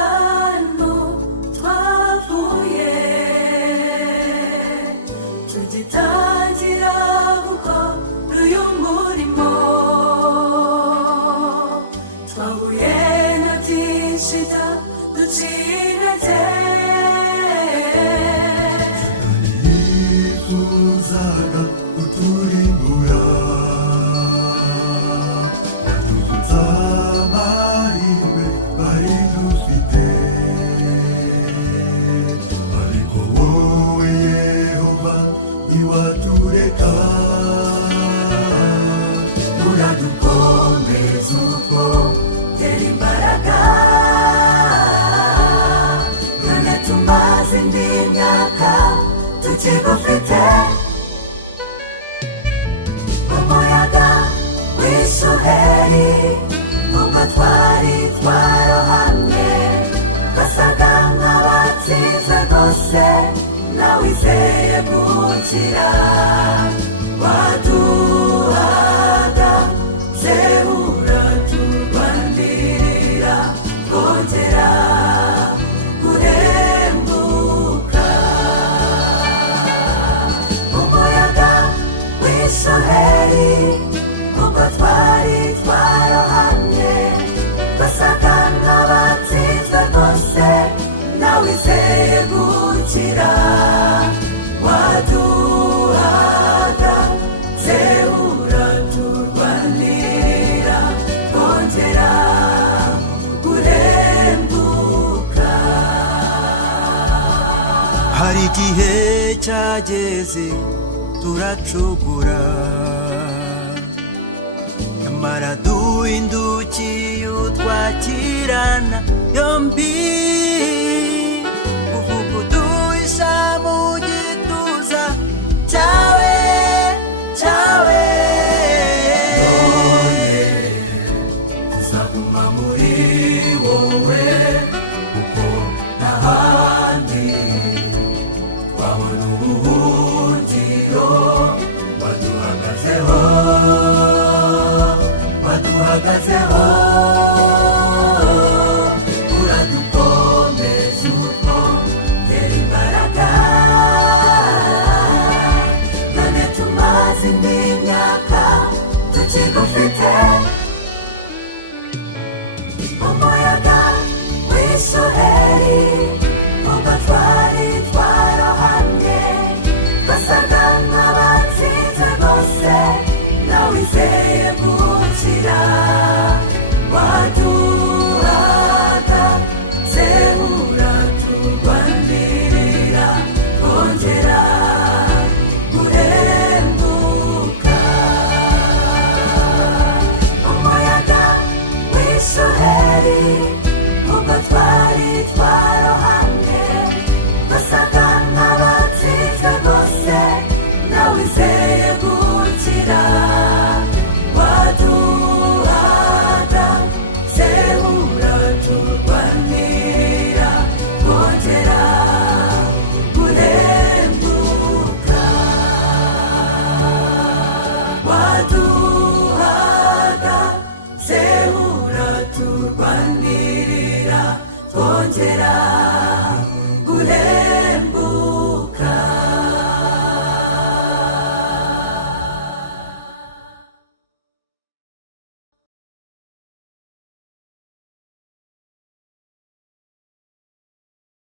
Twibutano twavuye tugitangira gukora uyu murimo, twahuye na byinshi byaducira yifuzaga kuturimbura, watuvutsa amahirwe bari dufite, ariko wowe Yehova ntiwatureka, uradukomeza uko tera imbaraga, none tumaze indi myaka tukigufite. Umuyaga w'ishuheri ubwo twari twarohamye, basaga nk'abatsinze rwose, nawizeye gukira, waduhaga zebura turwanirira kongera guhembuka. Umuyaga w'ishuheri ubwo twari twarohamye, basaga nk'abatsinzwe rwose, nawizeye gukira, waduhaga zebura turwanirira kongera guhembuka. hari igihe cyageze turacukura, nyamara duhindukiye utwakirana yombi, kuvuga uduhisha mu gituza cyawe cyawe. Tuzaguma muri wowe kuko n'ahandi twabona ubuhungiro, waduhagazeho uradukomeza utwo tera imbaraga, none tumaze indi myaka tukigufite. Umuyaga w'ishuheri ubwo twari twarohamye, basaga nk'abatsinze rwose, nawizeye gukira, waduhaga zebura turwanirira kongera guhembuka. Umuyaga w'ishuheri ubwo twari twarohamye, basaga nk'abatsinzwe rwose, nawizeye gukira, waduhaga zebura turwanirira kongera guhembuka, waduhaga zebura turwanirira kongera guhembuka.